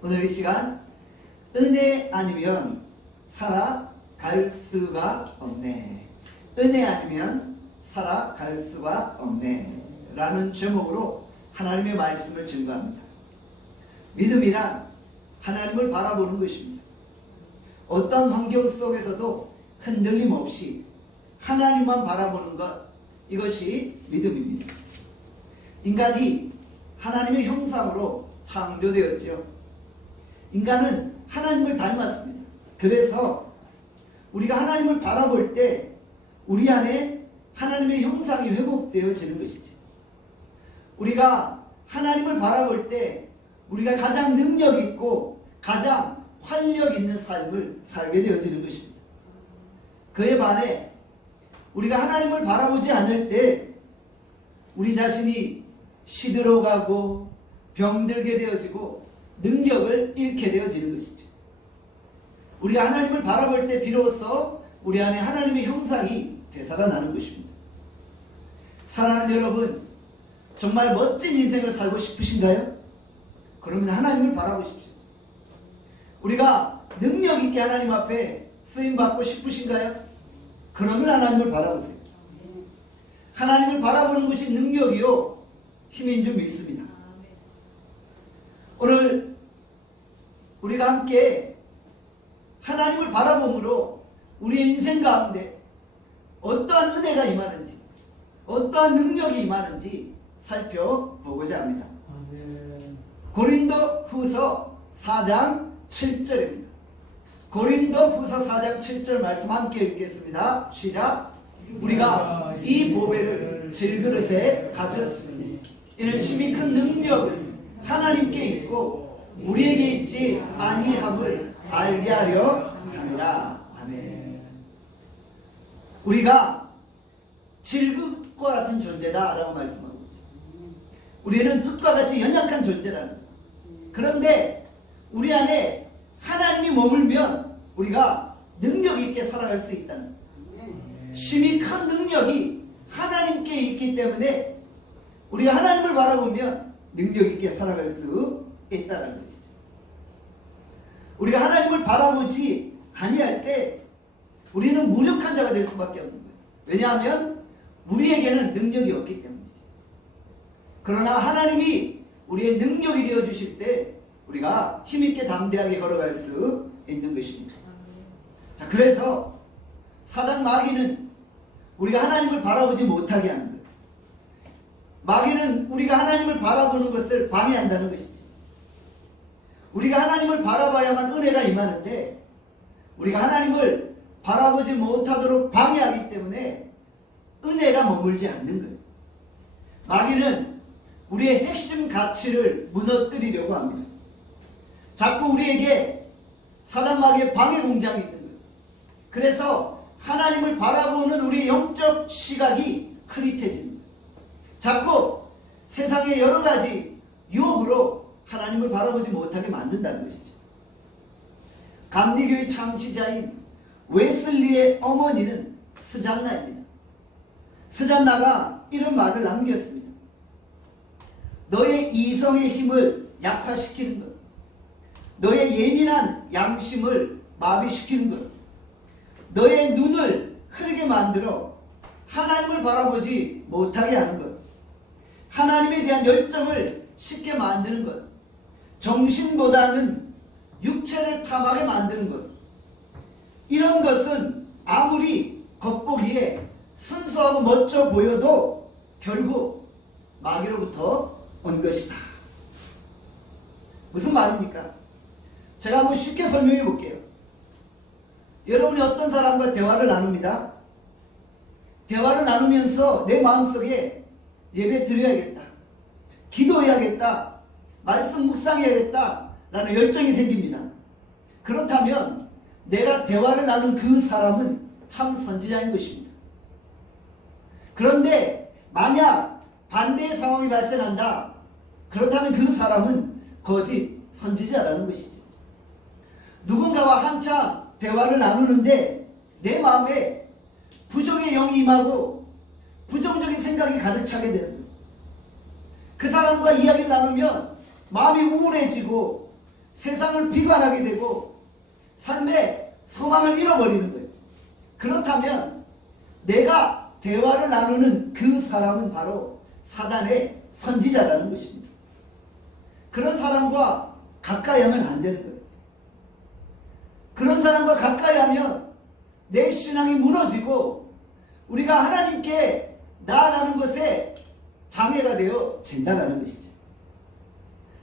오늘 이 시간 은혜 아니면 살아갈 수가 없네. 은혜 아니면 살아갈 수가 없네 라는 제목으로 하나님의 말씀을 증거합니다. 믿음이란 하나님을 바라보는 것입니다. 어떤 환경 속에서도 흔들림 없이 하나님만 바라보는 것, 이것이 믿음입니다. 인간이 하나님의 형상으로 창조되었죠. 인간은 하나님을 닮았습니다. 그래서 우리가 하나님을 바라볼 때 우리 안에 하나님의 형상이 회복되어지는 것이죠. 우리가 하나님을 바라볼 때 우리가 가장 능력 있고 가장 활력 있는 삶을 살게 되어지는 것입니다. 그에 반해 우리가 하나님을 바라보지 않을 때 우리 자신이 시들어가고 병들게 되어지고 능력을 잃게 되어지는 것이죠. 우리가 하나님을 바라볼 때 비로소 우리 안에 하나님의 형상이 되살아나는 것입니다. 사랑하는 여러분, 정말 멋진 인생을 살고 싶으신가요? 그러면 하나님을 바라보십시오. 우리가 능력 있게 하나님 앞에 쓰임받고 싶으신가요? 그러면 하나님을 바라보세요. 하나님을 바라보는 것이 능력이요 힘인 줄 믿습니다. 오늘 우리가 함께 하나님을 바라봄으로 우리의 인생 가운데 어떠한 은혜가 임하는지, 어떠한 능력이 임하는지 살펴보고자 합니다. 고린도 후서 4장 7절입니다. 고린도 후서 4장 7절 말씀 함께 읽겠습니다. 시작. 우리가 이 보배를 질그릇에 가졌으니 이는 심히 큰 능력은 하나님께 있고 우리에게 있지 아니함을 알게 하려 함이라. 아멘. 우리가 질그릇과 같은 존재다 라고 말씀하고 있죠. 우리는 흙과 같이 연약한 존재라는 거예요. 그런데 우리 안에 하나님이 머물면 우리가 능력 있게 살아갈 수 있다는 거예요. 심히 큰 능력이 하나님께 있기 때문에 우리가 하나님을 바라보면 능력 있게 살아갈 수 있다는 것이죠. 우리가 하나님을 바라보지 아니할 때 우리는 무력한 자가 될 수밖에 없는 거예요. 왜냐하면 우리에게는 능력이 없기 때문이죠. 그러나 하나님이 우리의 능력이 되어주실 때 우리가 힘있게 담대하게 걸어갈 수 있는 것입니다. 자, 그래서 사단 마귀는 우리가 하나님을 바라보지 못하게 하는 거예요. 마귀는 우리가 하나님을 바라보는 것을 방해한다는 것이죠. 우리가 하나님을 바라봐야만 은혜가 임하는데 우리가 하나님을 바라보지 못하도록 방해하기 때문에 은혜가 머물지 않는 거예요. 마귀는 우리의 핵심 가치를 무너뜨리려고 합니다. 자꾸 우리에게 사단 마귀의 방해 공작이 있는 거예요. 그래서 하나님을 바라보는 우리의 영적 시각이 흐릿해집니다. 자꾸 세상의 여러 가지 유혹으로 하나님을 바라보지 못하게 만든다는 것이죠. 감리교의 창시자인 웨슬리의 어머니는 스잔나입니다. 스잔나가 이런 말을 남겼습니다. 너의 이성의 힘을 약화시키는 것, 너의 예민한 양심을 마비시키는 것, 너의 눈을 흐리게 만들어 하나님을 바라보지 못하게 하는 것, 하나님에 대한 열정을 쉽게 만드는 것, 정신보다는 육체를 탐하게 만드는 것, 이런 것은 아무리 겉보기에 순수하고 멋져 보여도 결국 마귀로부터 온 것이다. 무슨 말입니까? 제가 한번 쉽게 설명해 볼게요. 여러분이 어떤 사람과 대화를 나눕니다. 대화를 나누면서 내 마음속에 예배 드려야겠다, 기도해야겠다, 말씀 묵상해야겠다 라는 열정이 생깁니다. 그렇다면 내가 대화를 나눈 그 사람은 참 선지자인 것입니다. 그런데 만약 반대의 상황이 발생한다, 그렇다면 그 사람은 거짓 선지자라는 것이죠. 누군가와 한참 대화를 나누는데 내 마음에 부정의 영이 임하고 부정적인 생각이 가득 차게 되는 거예요. 그 사람과 이야기를 나누면 마음이 우울해지고 세상을 비관하게 되고 삶의 소망을 잃어버리는 거예요. 그렇다면 내가 대화를 나누는 그 사람은 바로 사단의 선지자라는 것입니다. 그런 사람과 가까이 하면 안 되는 거예요. 그런 사람과 가까이 하면 내 신앙이 무너지고 우리가 하나님께 나아가는 것에 장애가 되어 진다는 것이죠.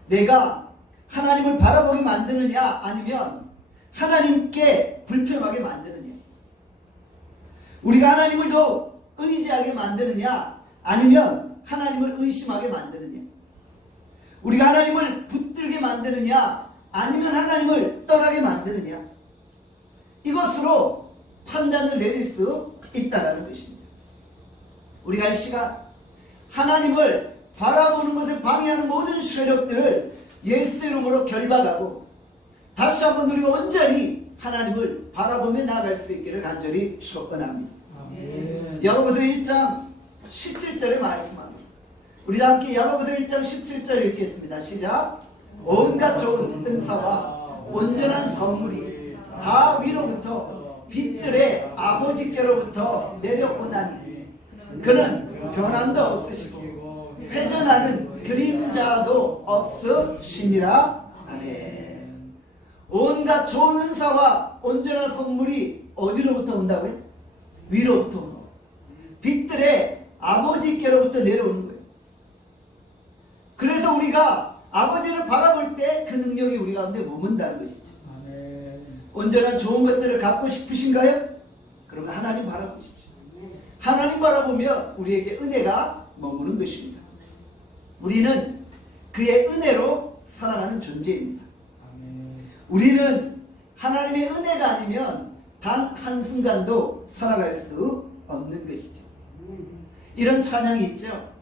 내가 하나님을 바라보게 만드느냐 아니면 하나님께 불평하게 만드느냐, 우리가 하나님을 더 의지하게 만드느냐 아니면 하나님을 의심하게 만드느냐, 우리가 하나님을 붙들게 만드느냐 아니면 하나님을 떠나게 만드느냐, 이것으로 판단을 내릴 수 있다는 것입니다. 우리가 이 시간 하나님을 바라보는 것을 방해하는 모든 세력들을 예수 이름으로 결박하고 다시 한번 우리가 온전히 하나님을 바라보며 나아갈 수 있기를 간절히 축원합니다. 야고보서 1장 17절에 말씀합니다. 우리 다 함께 야고보서 1장 17절 읽겠습니다. 시작. 온갖 좋은 은사와 온전한 선물이 다 위로부터 빛들의 아버지께로부터 내려오나니 그는 변함도 없으시고 회전하는 그림자도 없으시니라. 아멘. 온갖 좋은 은사와 온전한 선물이 어디로부터 온다고요? 위로부터 온다. 빛들의 아버지께로부터 내려오는 거예요. 그래서 우리가 아버지를 바라볼 때 그 능력이 우리 가운데 머문다는 것이죠. 온전한 좋은 것들을 갖고 싶으신가요? 그러면 하나님 바라보십시오. 하나님 바라보면 우리에게 은혜가 머무는 것입니다. 우리는 그의 은혜로 살아가는 존재입니다. 우리는 하나님의 은혜가 아니면 단 한순간도 살아갈 수 없는 것이죠. 이런 찬양이 있죠.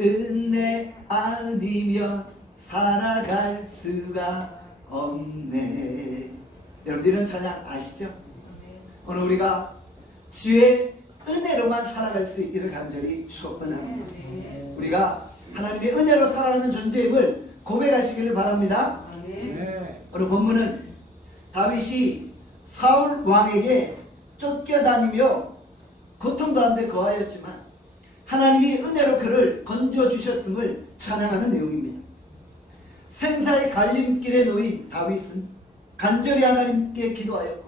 은혜 아니면 살아갈 수가 없네. 여러분 이런 찬양 아시죠? 오늘 우리가 주의 은혜로만 살아갈 수 있기를 간절히 축원합니다. 우리가 하나님의 은혜로 살아가는 존재임을 고백하시기를 바랍니다. 오늘 본문은 다윗이 사울 왕에게 쫓겨다니며 고통 가운데 거하였지만 하나님이 은혜로 그를 건져 주셨음을 찬양하는 내용입니다. 생사의 갈림길에 놓인 다윗은 간절히 하나님께 기도하였고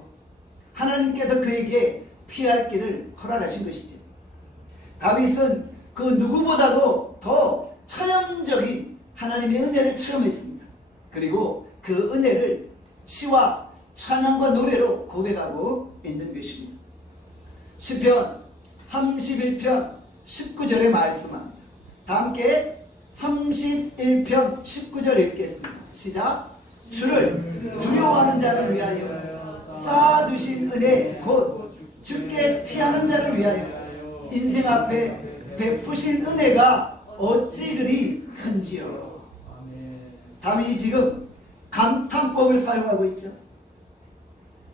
하나님께서 그에게 피할 길을 허락하신 것이죠. 다윗은 그 누구보다도 더 체험적인 하나님의 은혜를 체험했습니다. 그리고 그 은혜를 시와 찬양과 노래로 고백하고 있는 것입니다. 시편 31편 19절에 말씀합니다. 다 함께 31편 19절 읽겠습니다. 시작. 주를 두려워하는 자를 위하여 쌓아두신 은혜 곧 주께 피하는 자를 위하여 인생 앞에 베푸신 은혜가 어찌 그리 큰지요. 다윗이 지금 감탄법을 사용하고 있죠.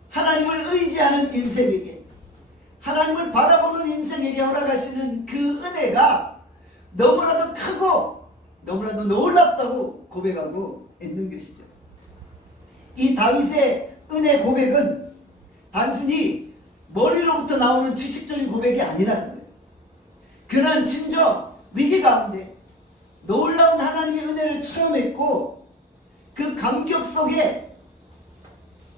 하나님을 의지하는 인생에게, 하나님을 바라보는 인생에게 허락하시는 그 은혜가 너무나도 크고 너무나도 놀랍다고 고백하고 있는 것이죠. 이 다윗의 은혜 고백은 단순히 머리로부터 나오는 지식적인 고백이 아니라는 거예요. 그는 진정 위기 가운데 놀라운 하나님의 은혜를 체험했고 그 감격 속에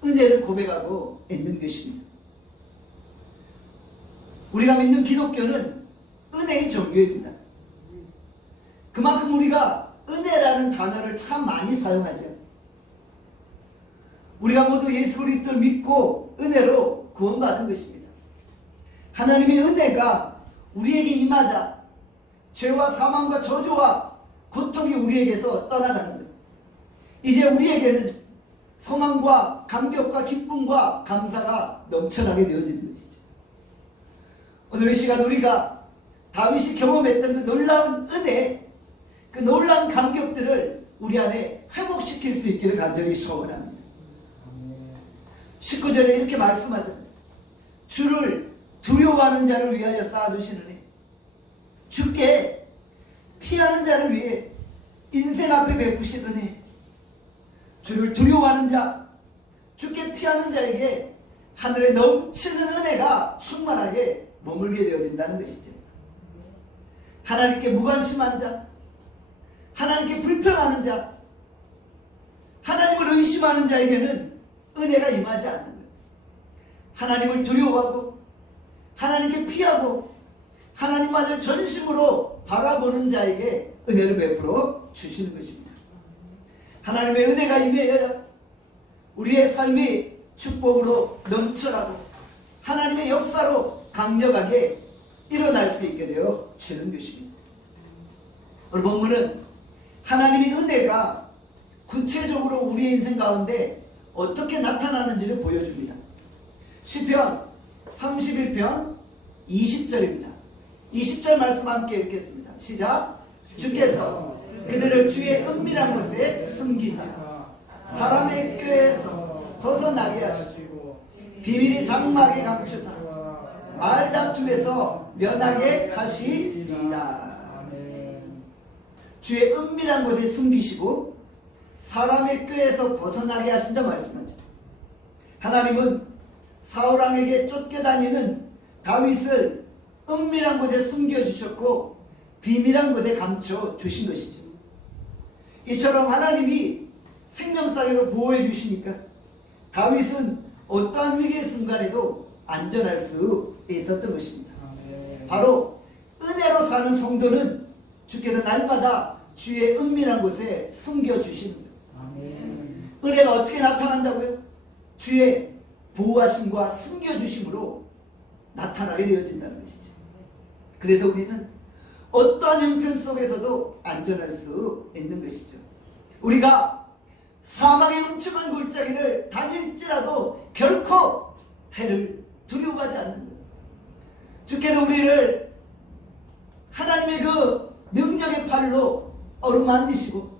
은혜를 고백하고 있는 것입니다. 우리가 믿는 기독교는 은혜의 종교입니다. 그만큼 우리가 은혜라는 단어를 참 많이 사용하죠. 우리가 모두 예수 그리스도를 믿고 은혜로 구원받은 것입니다. 하나님의 은혜가 우리에게 임하자 죄와 사망과 저주와 고통이 우리에게서 떠나가는 거예요. 이제 우리에게는 소망과 감격과 기쁨과 감사가 넘쳐나게 되어지는 것이죠. 오늘 이 시간 우리가 다윗이 경험했던 그 놀라운 은혜, 그 놀라운 감격들을 우리 안에 회복시킬 수 있기를 간절히 소원합니다. 19절에 이렇게 말씀하잖아요. 주를 두려워하는 자를 위하여 쌓아두시는 애, 주께 피하는 자를 위해 인생 앞에 베푸신 은혜. 주를 두려워하는 자, 주께 피하는 자에게 하늘에 넘치는 은혜가 충만하게 머물게 되어진다는 것이죠. 하나님께 무관심한 자, 하나님께 불평하는 자, 하나님을 의심하는 자에게는 은혜가 임하지 않는 거예요. 하나님을 두려워하고 하나님께 피하고 하나님만을 전심으로 바라보는 자에게 은혜를 베풀어 주시는 것입니다. 하나님의 은혜가 임해야 우리의 삶이 축복으로 넘쳐나고 하나님의 역사로 강력하게 일어날 수 있게 되어 주는 것입니다. 오늘 본문은 하나님의 은혜가 구체적으로 우리의 인생 가운데 어떻게 나타나는지를 보여줍니다. 시편 31편 20절입니다. 20절 말씀 함께 읽겠습니다. 시작. 주께서 그들을 주의 은밀한 곳에 숨기사 사람의 꾀에서 벗어나게 하시고 비밀의 장막에 감추사 말다툼에서 면하게 하시리이다. 주의 은밀한 곳에 숨기시고 사람의 꾀에서 벗어나게 하신다 말씀하죠. 하나님은 사울왕에게 쫓겨다니는 다윗을 은밀한 곳에 숨겨주셨고 비밀한 곳에 감춰주신 것이죠. 이처럼 하나님이 생명사회로 보호해 주시니까 다윗은 어떠한 위기의 순간에도 안전할 수 있었던 것입니다. 바로 은혜로 사는 성도는 주께서 날마다 주의 은밀한 곳에 숨겨주시는 거예요. 은혜가 어떻게 나타난다고요? 주의 보호하심과 숨겨주심으로 나타나게 되어진다는 것이죠. 그래서 우리는 어떠한 형편 속에서도 안전할 수 있는 것이죠. 우리가 사망의 음침한 골짜기를 다닐지라도 결코 해를 두려워하지 않는 거예요. 주께서 우리를 하나님의 그 능력의 팔로 어루만지시고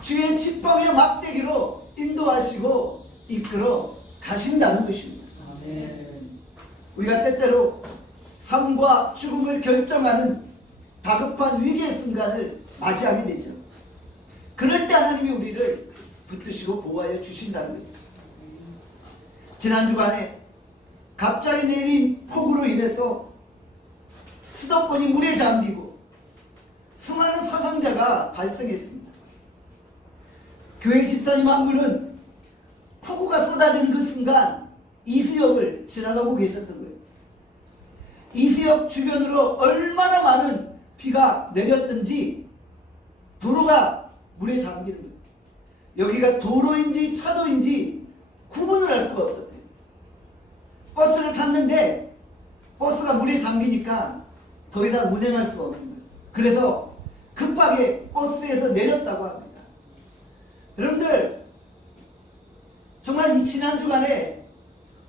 주의 지팡이와 막대기로 인도하시고 이끌어 가신다는 것입니다. 우리가 때때로 삶과 죽음을 결정하는 다급한 위기의 순간을 맞이하게 되죠. 그럴 때 하나님이 우리를 붙드시고 보호하여 주신다는 거죠. 지난 주간에 갑자기 내린 폭우로 인해서 수도권이 물에 잠기고 수많은 사상자가 발생했습니다. 교회 집사님 한 분은 폭우가 쏟아지는 그 순간 이수역을 지나가고 계셨던 거예요. 이수역 주변으로 얼마나 많은 비가 내렸든지 도로가 물에 잠기는 거예요. 여기가 도로인지 차도인지 구분을 할 수가 없었대요. 버스를 탔는데 버스가 물에 잠기니까 더 이상 운행할 수가 없는 거예요. 그래서 급하게 버스에서 내렸다고 합니다. 여러분들 정말 이 지난 주간에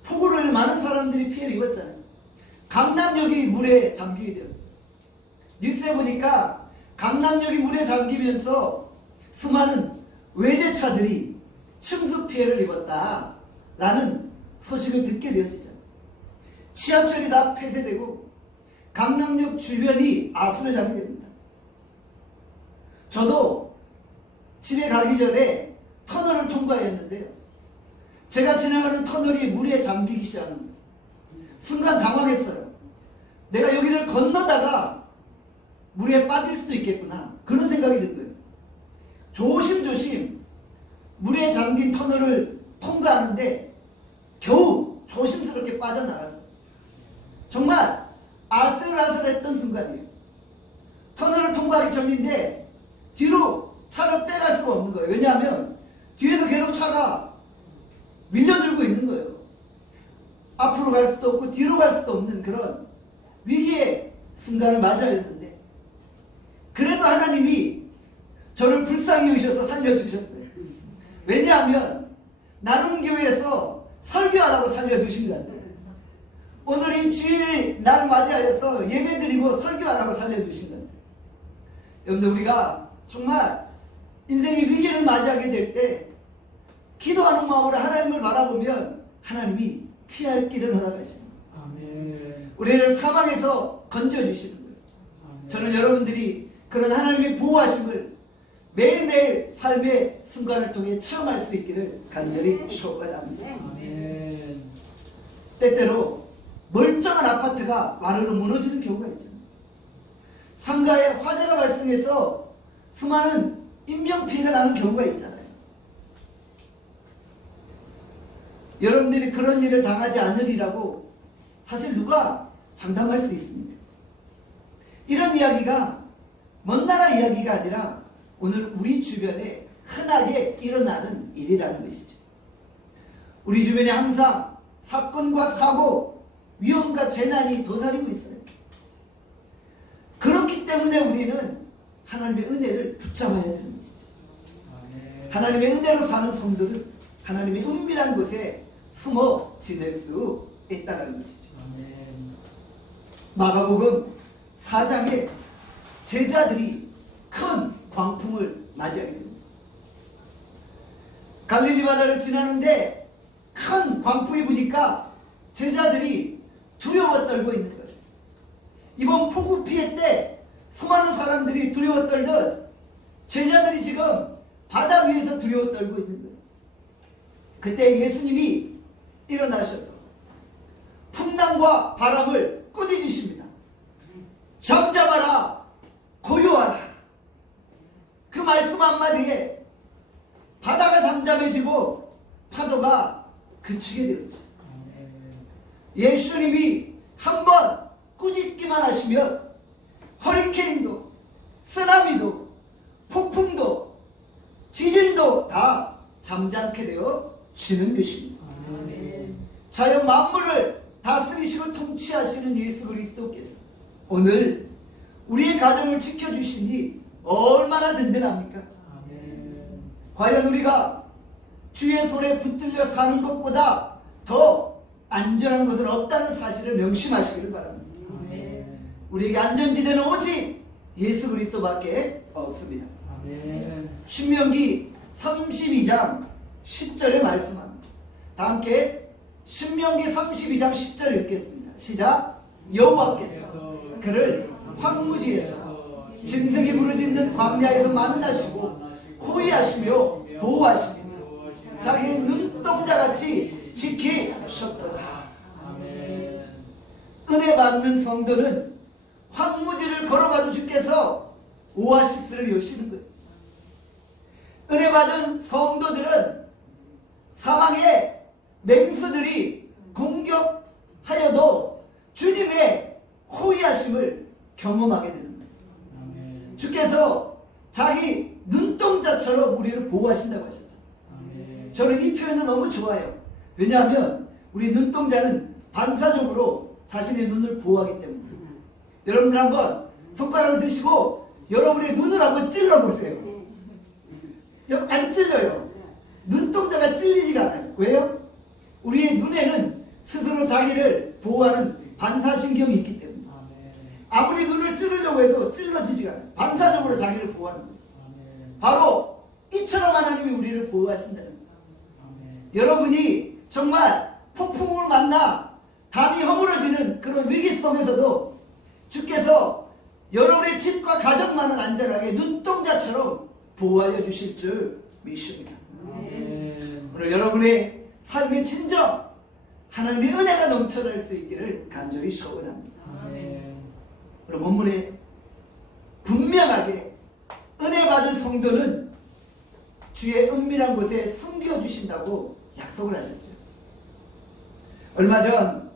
폭우로 인해 많은 사람들이 피해를 입었잖아요. 강남역이 물에 잠기게 되었어요. 뉴스에 보니까 강남역이 물에 잠기면서 수많은 외제차들이 침수 피해를 입었다라는 소식을 듣게 되어지잖아요. 지하철이 다 폐쇄되고 강남역 주변이 아수라장이 됩니다. 저도 집에 가기 전에 터널을 통과했는데요. 제가 지나가는 터널이 물에 잠기기 시작합니다. 순간 당황했어요. 내가 여기를 건너다가 물에 빠질 수도 있겠구나. 그런 생각이 든 거예요. 조심조심 물에 잠긴 터널을 통과하는데 겨우 조심스럽게 빠져나갔어요. 정말 아슬아슬했던 순간이에요. 터널을 통과하기 전인데 뒤로 차를 빼갈 수가 없는 거예요. 왜냐하면 뒤에서 계속 차가 밀려들고 있는 거예요. 앞으로 갈 수도 없고 뒤로 갈 수도 없는 그런 위기의 순간을 맞아야 했는데 그래도 하나님이 저를 불쌍히 여기셔서 살려주셨어요. 왜냐하면 나눔교회에서 설교하라고 살려주신 거예요. 오늘 이 주일 날 맞이하여서 예배드리고 설교하라고 살려주신 거예요. 여러분들 우리가 정말 인생의 위기를 맞이하게 될 때 기도하는 마음으로 하나님을 바라보면 하나님이 피할 길을 허락하십니다. 우리를 사망에서 건져주시는 거예요. 저는 여러분들이 그런 하나님의 보호하심을 매일매일 삶의 순간을 통해 체험할 수 있기를 간절히 소원합니다. 아멘. 때때로 멀쩡한 아파트가 와르르 무너지는 경우가 있잖아요. 상가에 화재가 발생해서 수많은 인명피해가 나는 경우가 있잖아요. 여러분들이 그런 일을 당하지 않으리라고 사실 누가 장담할 수 있습니까? 이런 이야기가 먼 나라 이야기가 아니라 오늘 우리 주변에 흔하게 일어나는 일이라는 것이죠. 우리 주변에 항상 사건과 사고, 위험과 재난이 도사리고 있어요. 그렇기 때문에 우리는 하나님의 은혜를 붙잡아야 되는 것이죠. 하나님의 은혜로 사는 성도는 하나님의 은밀한 곳에 숨어 지낼 수 있다는 것이죠. 마가복음 4장에 제자들이 큰 광풍을 맞이하게 됩니다. 갈릴리 바다를 지나는데 큰 광풍이 부니까 제자들이 두려워 떨고 있는 거예요. 이번 폭우 피해 때 수많은 사람들이 두려워 떨듯 제자들이 지금 바다 위에서 두려워 떨고 있는 거예요. 그때 예수님이 일어나셔서 풍랑과 바람을 꾸짖으십니다. 잠잠하라, 고요하라. 그 말씀 한마디에 바다가 잠잠해지고 파도가 그치게 되었죠. 예수님이 한번 꾸짖기만 하시면 허리케인도, 쓰나미도, 폭풍도, 지진도 다 잠잠게 되어 지는 것입니다. 자연 만물을 다스리시고 통치하시는 예수 그리스도께서 오늘 우리의 가정을 지켜주시니 얼마나 든든합니까? 과연 우리가 주의 손에 붙들려 사는 것보다 더 안전한 것은 없다는 사실을 명심하시기를 바랍니다. 우리에게 안전지대는 오직 예수 그리스도밖에 없습니다. 신명기 32장 10절에 말씀합니다. 다 함께 신명기 32장 10절을 읽겠습니다. 시작. 여호와께서 그를 황무지에서 짐승이 부르짖는 광야에서 만나시고 호위하시며 보호하시며 자기의 눈동자같이 지키셨도다. 은혜 받는 성도는 황무지를 걸어가도 주께서 오아시스를 여시는 거예요. 은혜 받은 성도들은 사망의 맹수들이 공격하여도 주님의 호위하심을 경험하게 되는 거예요. 주께서 자기 눈동자처럼 우리를 보호하신다고 하셨죠. 저는 이 표현은 너무 좋아요. 왜냐하면 우리 눈동자는 반사적으로 자신의 눈을 보호하기 때문에. 여러분들 한번 손가락을 드시고 여러분의 눈을 한번 찔러보세요. 안 찔려요. 눈동자가 찔리지가 않아요. 왜요? 우리의 눈에는 스스로 자기를 보호하는 반사신경이 있기 때문에 아무리 눈을 찌르려고 해도 찔러지지가 않아요. 반사적으로 자기를 보호하는 거예요. 바로 이처럼 하나님이 우리를 보호하신다는 거예요. 여러분이 정말 폭풍을 만나 담이 허물어지는 그런 위기 속에서도 주께서 여러분의 집과 가정만은 안전하게 눈동자처럼 보호하여 주실 줄 믿습니다. 오늘 여러분의 삶의 진정 하나님의 은혜가 넘쳐날 수 있기를 간절히 소원합니다. 오늘 본문에 분명하게 은혜 받은 성도는 주의 은밀한 곳에 숨겨주신다고 약속을 하셨죠. 얼마 전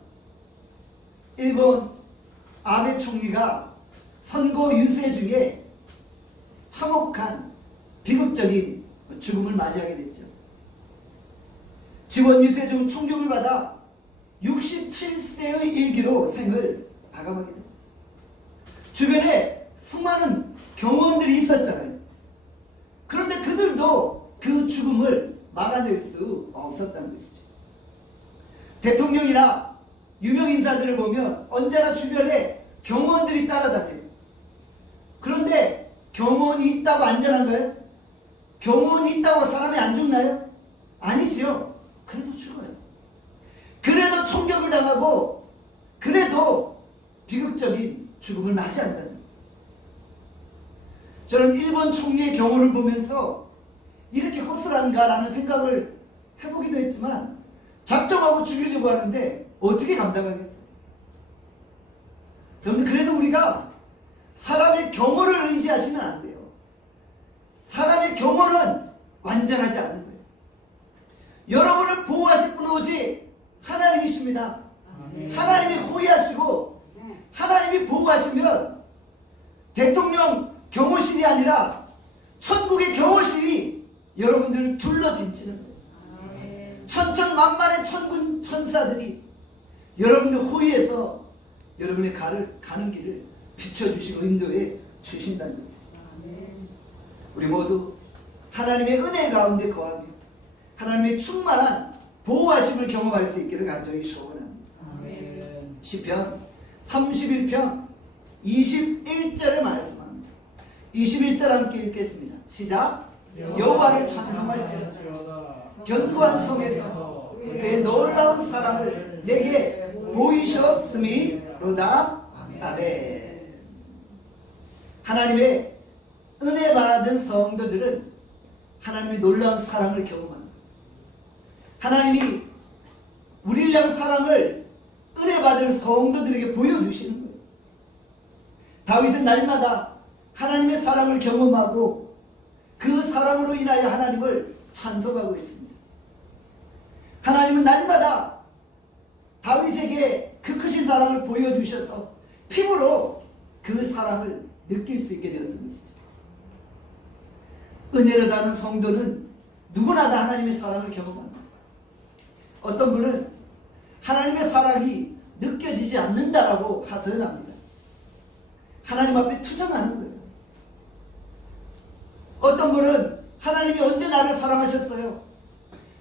일본 아베 총리가 선거 유세 중에 참혹한 비극적인 죽음을 맞이하게 됐죠. 직원 유세 중 총격을 받아 67세의 일기로 생을 마감하게 됩니다. 주변에 수많은 경호원들이 있었잖아요. 그런데 그들도 그 죽음을 막아낼 수 없었다는 것이죠. 대통령이나 유명인사들을 보면 언제나 주변에 경호원들이 따라다녀요. 그런데 경호원이 있다고 안전한가요? 경호원이 있다고 사람이 안 죽나요? 아니죠. 그래도 죽어요. 그래도 총격을 당하고 그래도 비극적인 죽음을 맞이한다는 거예요. 저는 일본 총리의 경우를 보면서 이렇게 허술한가라는 생각을 해보기도 했지만 작정하고 죽이려고 하는데 어떻게 감당하겠어요? 여러분, 그래서 우리가 사람의 경호를 의지하시면 안 돼요. 사람의 경호는 완전하지 않은 거예요. 여러분을 보호하실 분 오직 하나님이십니다. 하나님이 호위하시고 하나님이 보호하시면 대통령 경호실이 아니라 천국의 경호실이 여러분들을 둘러진치는 거예요. 천천만만의 천군 천사들이 여러분들 호위해서 여러분의 가는 길을 비춰주시고 인도해 주신다는 것이죠. 우리 모두 하나님의 은혜 가운데 거하며 하나님의 충만한 보호하심을 경험할 수 있기를 간절히 소원합니다. 시편 31편 21절의 말씀합니다. 21절 함께 읽겠습니다. 시작. 여호와를 찬송할지어다. 견고한 성에서 그의 놀라운 사랑을 내게 보이셨음이로다. 아멘. 하나님의 은혜 받은 성도들은 하나님의 놀라운 사랑을 경험합니다. 하나님이 우리를 향한 사랑을 은혜 받은 성도들에게 보여주시는 거예요. 다윗은 날마다 하나님의 사랑을 경험하고 그 사랑으로 인하여 하나님을 찬송하고 있습니다. 하나님은 날마다 다윗에게 그 크신 사랑을 보여주셔서 피부로 그 사랑을 느낄 수 있게 되었던 것이죠. 은혜를 받는 성도는 누구나 다 하나님의 사랑을 경험합니다. 어떤 분은 하나님의 사랑이 느껴지지 않는다라고 하소연합니다. 하나님 앞에 투정하는 거예요. 어떤 분은 하나님이 언제 나를 사랑하셨어요?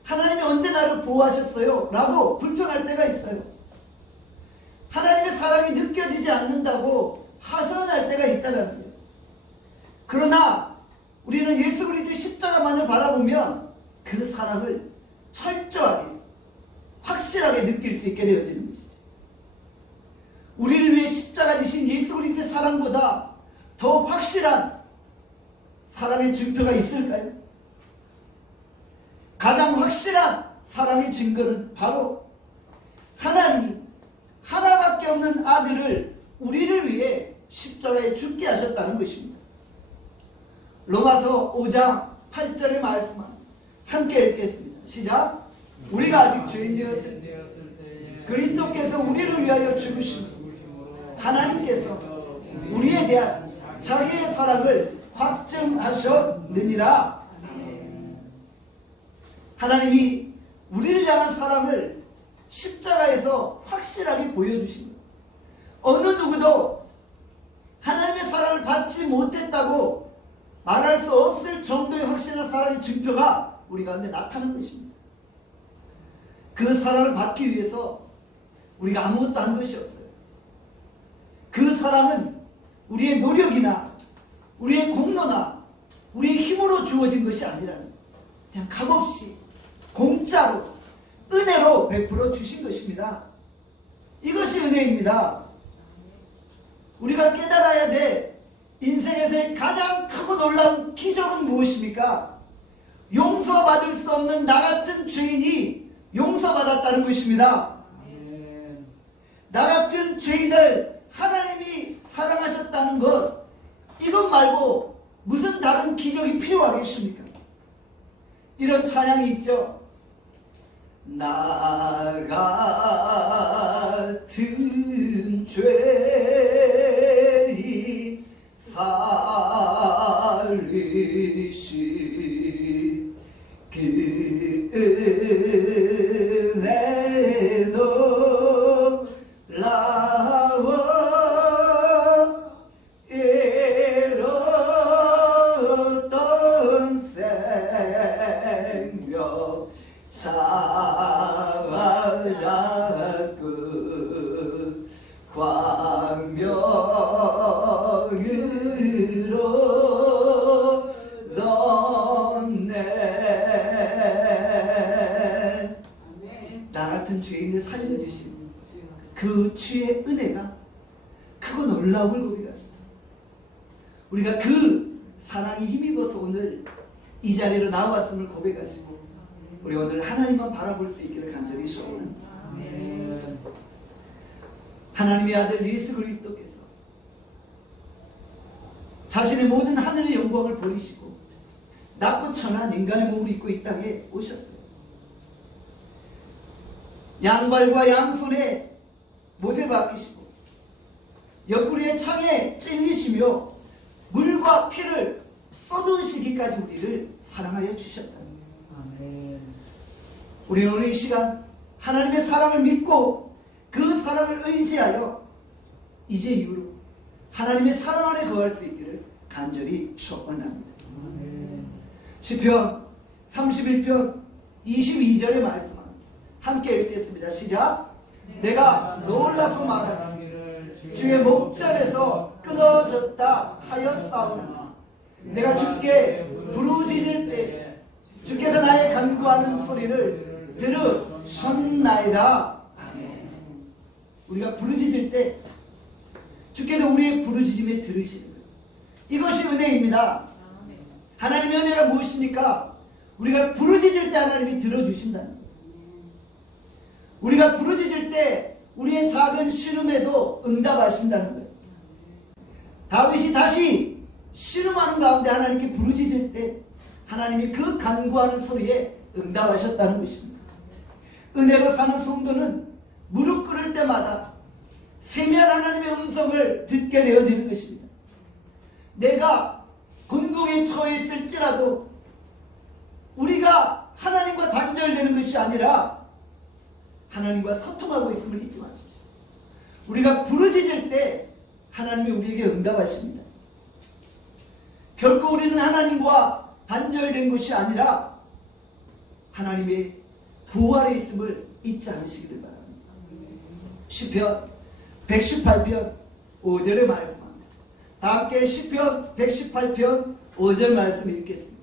하나님이 언제 나를 보호하셨어요? 라고 불평할 때가 있어요. 하나님의 사랑이 느껴지지 않는다고 하소연할 때가 있다는 거예요. 그러나 우리는 예수 그리스도의 십자가만을 바라보면 그 사랑을 철저하게 확실하게 느낄 수 있게 되어지는 것이죠. 우리를 위해 십자가 지신 예수 그리스도의 사랑보다 더 확실한 사랑의 증표가 있을까요? 가장 확실한 사랑의 증거는 바로 하나님이 하나밖에 없는 아들을 우리를 위해 십자가에 죽게 하셨다는 것입니다. 로마서 5장 8절의 말씀 함께 읽겠습니다. 시작. 우리가 아직 죄인 되었을 때 그리스도께서 우리를 위하여 죽으심으로 하나님께서 우리에 대한 자기의 사랑을 확증하셨느니라. 하나님이 우리를 향한 사랑을 십자가에서 확실하게 보여주신 거예요. 어느 누구도 하나님의 사랑을 받지 못했다고 말할 수 없을 정도의 확실한 사랑의 증표가 우리 가운데 나타난 것입니다. 그 사랑을 받기 위해서 우리가 아무것도 한 것이 없어요. 그 사랑은 우리의 노력이나 우리의 공로나 우리의 힘으로 주어진 것이 아니라는 거예요. 그냥 값없이 공짜로 은혜로 베풀어 주신 것입니다. 이것이 은혜입니다. 우리가 깨달아야 될 인생에서의 가장 크고 놀라운 기적은 무엇입니까? 용서받을 수 없는 나 같은 죄인이 용서받았다는 것입니다. 나 같은 죄인을 하나님이 사랑하셨다는 것, 이것 말고 무슨 다른 기적이 필요하겠습니까? 이런 찬양이 있죠. 나 같은 죄인 살리시 그 은혜 놀라워 이뤘던 생명 자꾸 광명으로 넣네. 나 같은 죄인을 살려주신 그 주의 은혜가 크고 놀라움을 고백합시다. 우리가 그 사랑이 힘입어서 오늘 이 자리로 나왔음을 고백하시고 우리 오늘 하나님만 바라볼 수 있기를 간절히 소원합니다. 하나님의 아들 예수 그리스도께서 자신의 모든 하늘의 영광을 버리시고 낮고 천한 인간의 몸을 입고 이 땅에 오셨어요. 양발과 양손에 못에 박히시고 옆구리에 창에 찔리시며 물과 피를 쏟으시기까지 우리를 사랑하여 주셨다. 우리는 오늘 이 시간 하나님의 사랑을 믿고 그 사랑을 의지하여 이제 이후로 하나님의 사랑 안에 거할 수 있기를 간절히 소원합니다. 시편 31편 22절의 말씀 함께 읽겠습니다. 시작. 내가 놀라서 말하기를 주의 목전에서 끊어졌다 하였사오나 내가 주께 부르짖을 때 주께서 나의 간구하는 소리를 들으셨나이다. 우리가 부르짖을 때 주께서 우리의 부르짖음에 들으시는 거예요. 이것이 은혜입니다. 하나님의 은혜가 무엇입니까? 우리가 부르짖을 때 하나님이 들어주신다는 거예요. 우리가 부르짖을 때 우리의 작은 신음에도 응답하신다는 거예요. 다윗이 다시 신음하는 가운데 하나님께 부르짖을 때 하나님이 그 간구하는 소리에 응답하셨다는 것입니다. 은혜로 사는 성도는 무릎 꿇을 때마다 세미한 하나님의 음성을 듣게 되어지는 것입니다. 내가 곤궁에 처해 있을지라도 우리가 하나님과 단절되는 것이 아니라 하나님과 소통하고 있음을 잊지 마십시오. 우리가 부르짖을 때 하나님이 우리에게 응답하십니다. 결코 우리는 하나님과 단절된 것이 아니라 하나님의 부활에 있음을 잊지 않으시기를 바랍니다. 시편 118편 5절의 말씀입니다. 다 함께 시편 118편 5절 말씀을 읽겠습니다.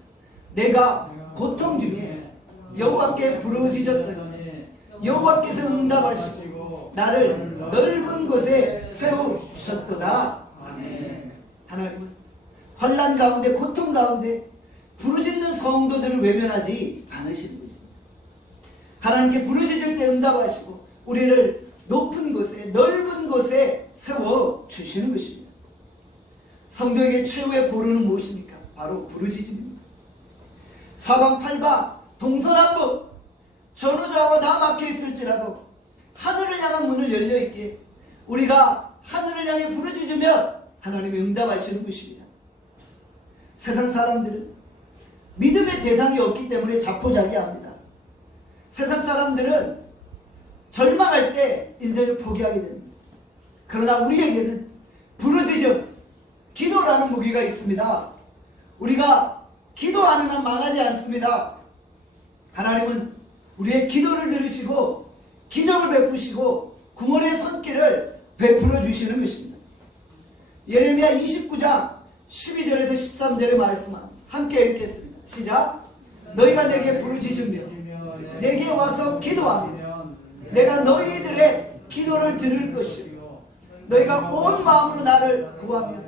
내가 고통 중에 여호와께 부르짖었더니 여호와께서 응답하시고 나를 넓은 곳에 세우셨도다. 아멘. 하나님은 환난 가운데 고통 가운데 부르짖는 성도들을 외면하지 않으시는 것입니다. 하나님께 부르짖을 때 응답하시고 우리를 높은 곳에 넓은 곳에 세워주시는 것입니다. 성도에게 최후의 보루는 무엇입니까? 바로 부르짖음입니다. 사방팔방 동서남북 전후좌우가 다 막혀있을지라도 하늘을 향한 문을 열려있게 우리가 하늘을 향해 부르짖으면 하나님이 응답하시는 것입니다. 세상 사람들은 믿음의 대상이 없기 때문에 자포자기합니다. 세상 사람들은 절망할 때 인생을 포기하게 됩니다. 그러나 우리에게는 부르짖음, 기도라는 무기가 있습니다. 우리가 기도하는 한 망하지 않습니다. 하나님은 우리의 기도를 들으시고 기적을 베푸시고 구원의 손길을 베풀어 주시는 것입니다. 예레미야 29장 12절에서 13절의 말씀 함께 읽겠습니다. 시작. 너희가 내게 부르짖으며 내게 와서 기도하며 내가 너희들의 기도를 들을 것이요 너희가 온 마음으로 나를 구하며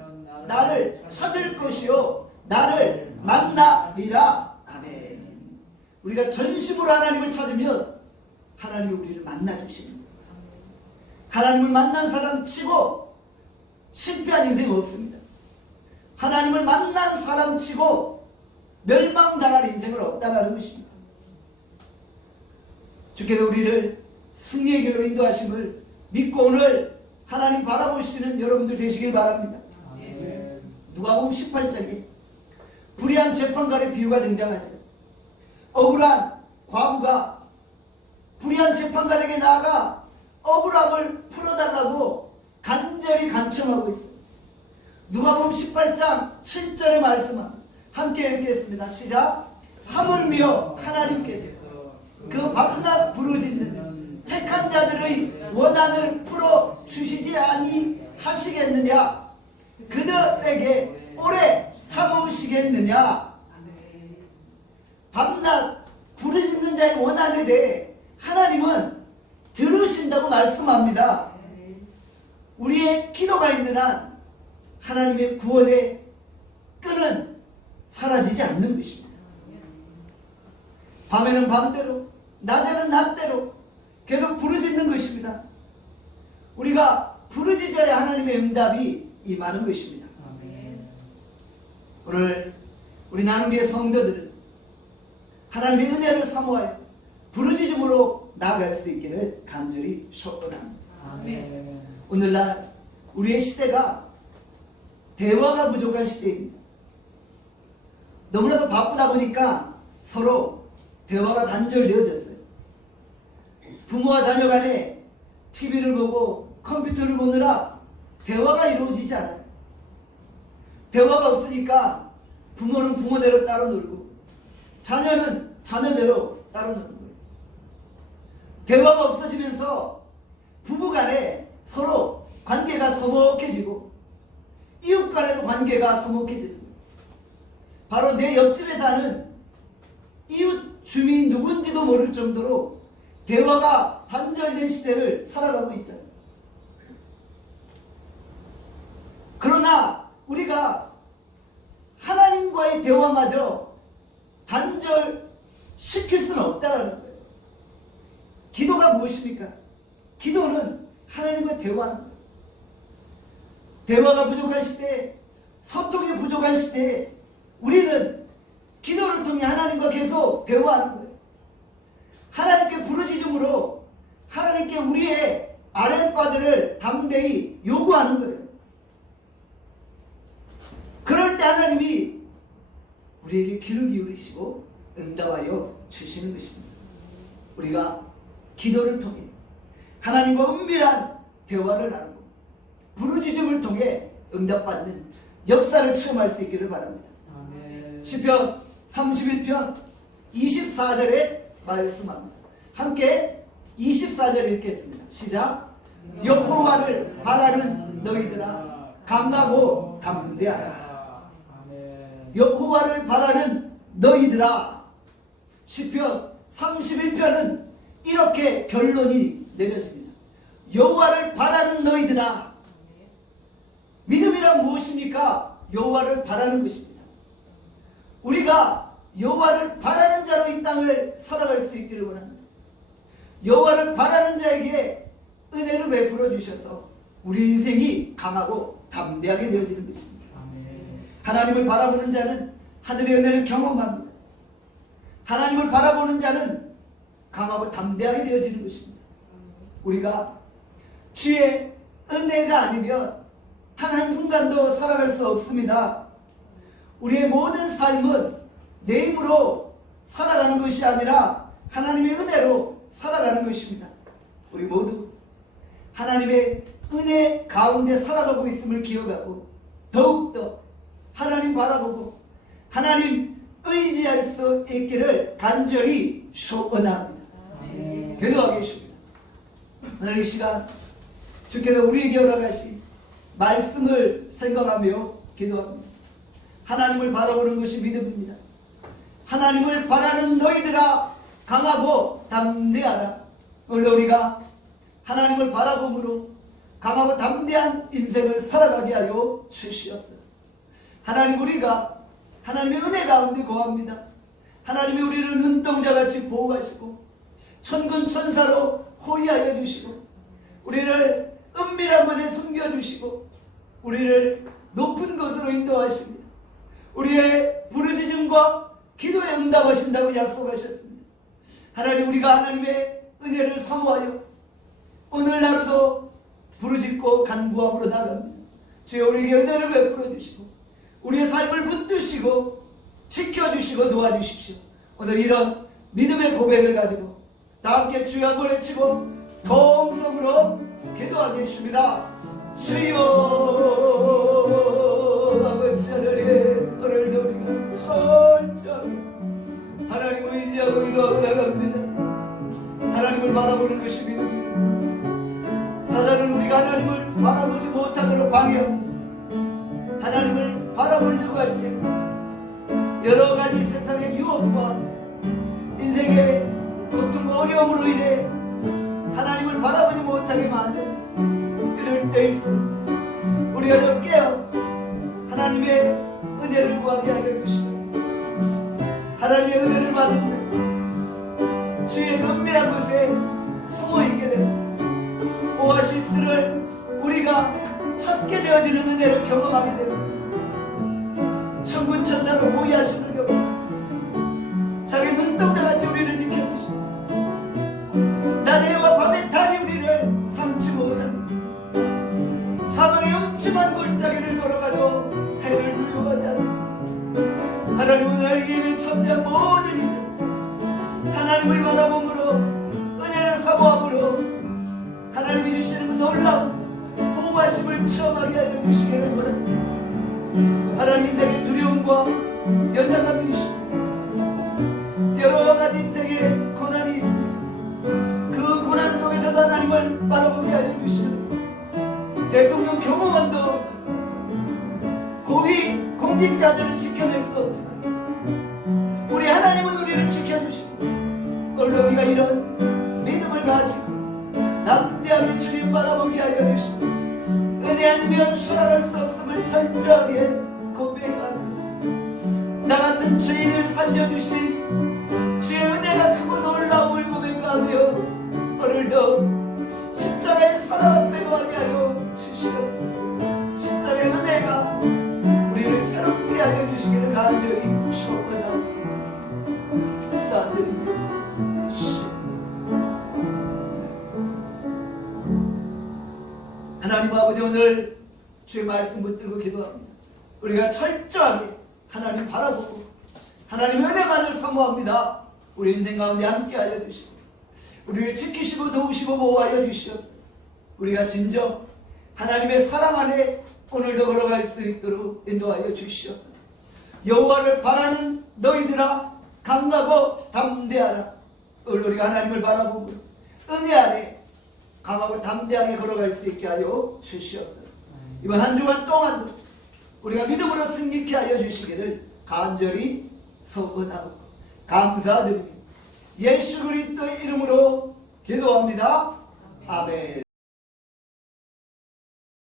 나를 찾을 것이요 나를 만나리라. 아멘. 우리가 전심으로 하나님을 찾으면 하나님이 우리를 만나주시는 거예요. 하나님을 만난 사람 치고 실패한 인생 없습니다. 하나님을 만난 사람 치고 멸망당할 인생은 없다는 것입니다. 주께서 우리를 승리의 길로 인도하심을 믿고 오늘 하나님 바라보시는 여러분들 되시길 바랍니다. 누가복음 18장에 불의한 재판관의 비유가 등장하죠. 억울한 과부가 불의한 재판관에게 나아가 억울함을 풀어달라고 간절히 간청하고 있습니다. 누가복음 18장 7절의 말씀을 함께 읽겠습니다. 시작. 하물며 하나님께서 그 밤낮 부르짖는 택한 자들의 원한을 풀어주시지 아니하시겠느냐? 그들에게 오래 참으시겠느냐? 밤낮 부르짖는 자의 원한에 대해 하나님은 들으신다고 말씀합니다. 우리의 기도가 있는 한 하나님의 구원의 끈은 사라지지 않는 것입니다. 밤에는 밤대로, 낮에는 낮대로 계속 부르짖는 것입니다. 우리가 부르짖어야 하나님의 응답이 임하는 것입니다. 오늘 우리 나눔교회 성도들은 하나님의 은혜를 사모하여 부르짖음으로 나아갈 수 있기를 간절히 소원합니다. 오늘날 우리의 시대가 대화가 부족한 시대입니다. 너무나도 바쁘다 보니까 서로 대화가 단절되어졌어요. 부모와 자녀 간에 TV를 보고 컴퓨터를 보느라 대화가 이루어지지 않아요. 대화가 없으니까 부모는 부모대로 따로 놀고 자녀는 자녀대로 따로 노는 거예요. 대화가 없어지면서 부부간에 서로 관계가 서먹해지고 이웃 간에도 관계가 서먹해지는 거예요. 바로 내 옆집에 사는 이웃 주민이 누군지도 모를 정도로 대화가 단절된 시대를 살아가고 있잖아요. 그러나 우리가 하나님과의 대화마저 단절시킬 수는 없다는 거예요. 기도가 무엇입니까? 기도는 하나님과 대화하는 거예요. 대화가 부족한 시대에, 소통이 부족한 시대에 우리는 기도를 통해 하나님과 계속 대화하는 거예요. 하나님께 부르짖음으로 하나님께 우리의 아랫바들을 담대히 요구하는 거예요. 그럴 때 하나님이 우리에게 귀를 기울이시고 응답하여 주시는 것입니다. 우리가 기도를 통해 하나님과 은밀한 대화를 나누고 부르짖음을 통해 응답받는 역사를 체험할 수 있기를 바랍니다. 시편 31편 24절에 말씀합니다. 함께 24절 읽겠습니다. 시작. 여호와를 바라는 너희들아 강하고 담대하라. 여호와를 바라는 너희들아. 시편 31편은 이렇게 결론이 내려집니다. 여호와를 바라는 너희들아. 믿음이란 무엇입니까? 여호와를 바라는 것입니다. 우리가 여호와를 바라는 자로 이 땅을 살아갈 수 있기를 원합니다. 여호와를 바라는 자에게 은혜를 베풀어 주셔서 우리 인생이 강하고 담대하게 되어지는 것입니다. 하나님을 바라보는 자는 하늘의 은혜를 경험합니다. 하나님을 바라보는 자는 강하고 담대하게 되어지는 것입니다. 우리가 주의 은혜가 아니면 단 한순간도 살아갈 수 없습니다. 우리의 모든 삶은 내 힘으로 살아가는 것이 아니라 하나님의 은혜로 살아가는 것입니다. 우리 모두 하나님의 은혜 가운데 살아가고 있음을 기억하고 더욱더 하나님 바라보고 하나님 의지할 수 있기를 간절히 소원합니다. 기도하겠습니다. 오늘 이 시간 주께서 우리에게 허락하신 말씀을 생각하며 기도합니다. 하나님을 바라보는 것이 믿음입니다. 하나님을 바라는 너희들아 강하고 담대하라. 오늘 우리가 하나님을 바라봄으로 강하고 담대한 인생을 살아가게 하여 주시옵소서. 하나님, 우리가 하나님의 은혜 가운데 거합니다. 하나님이 우리를 눈동자같이 보호하시고 천군 천사로 호위하여 주시고 우리를 은밀한 곳에 숨겨주시고 우리를 높은 곳으로 인도하십니다. 우리의 부르짖음과 기도에 응답하신다고 약속하셨습니다. 하나님, 우리가 하나님의 은혜를 사모하여 오늘 하루도 부르짖고 간구함으로 나갑니다. 주여, 우리에게 은혜를 베풀어 주시고 우리의 삶을 붙드시고 지켜주시고 도와주십시오. 오늘 이런 믿음의 고백을 가지고 다 함께 주여 한번 외치고 동성으로 기도하게 해주십니다. 주여, 아버지 하나님, 오늘도 우리가 철저히 하나님을 의지하고 기도하고 나갑니다. 하나님을 바라보는 것이 믿음입니다. 사단은 우리가 하나님을 바라보지 못하도록 방해합니다. 하나님을 바라보려고 할 때 여러 가지 세상의 유혹과 인생의 고통과 어려움으로 인해 하나님을 바라보지 못하게 만드는 이럴 때일수록 우리가 더 깨어 하나님의 은혜를 구하게 하여 주시고 하나님의 은혜를 받을 때 주의 은밀한 곳에 숨어있게 되고 오아시스를 우리가 찾게 되어지는 은혜를 경험하게 되고 천군 천사를 호위하심을 경험 자기 눈동자같이 우리를 지켜주시고 낮에와 밤에 달이 우리를 삼지 못합니다. 사망의 음침한 골짜기를 걸어가도 해를 두려워하지 않습니다. 하나님은 너희에게 이미 참여한 모든 일을 하나님을 바라봄으로 은혜를 사모함으로 하나님이 주시는 그 놀라운 보호하심을 체험하게 하여 주시기를 바랍니다. 하나님 인생의 두려움과 연약함이 있습니다. 여러 가지 인생의 고난이 있습니다. 그 고난 속에서도 하나님을 바라보게 하여 주시는 대통령 경호원도 고위 공직자들을 지켜낼 수 없지만 우리 하나님은 우리를 지켜주시고 오늘 우리가 이런 믿음을 가지고 담대하게 주님 바라보게 하여 주시고 은혜 아니면 수락할 수 없음을 철저하게 고백합니다. 나 같은 죄인을 살려주신 주의 은혜가 크고 놀라움을 고백하며 오늘도 십자가의 사랑을 배워하게 하여 주시옵소서. 십자가의 은혜가 우리를 새롭게 하여 주시기를 간절히 축원합니다. 감사드립니다. 하나님 아버지, 오늘 주의 말씀 붙들고 기도합니다. 우리가 철저하게 하나님 바라보고 하나님의 은혜만을 사모합니다. 우리 인생 가운데 함께 하여 주시고 우리를 지키시고 도우시고 보호하여 주시옵소서. 우리가 진정 하나님의 사랑 안에 오늘도 걸어갈 수 있도록 인도하여 주시옵소서. 여호와를 바라는 너희들아 강하고 담대하라. 오늘 우리가 하나님을 바라보고 은혜 안에 강하고 담대하게 걸어갈 수 있게 하여 주시옵소서. 이번 한 주간 동안 우리가 믿음으로 승리케 하여 주시기를 간절히 소원하고 감사드립니다. 예수 그리스도의 이름으로 기도합니다. 아멘.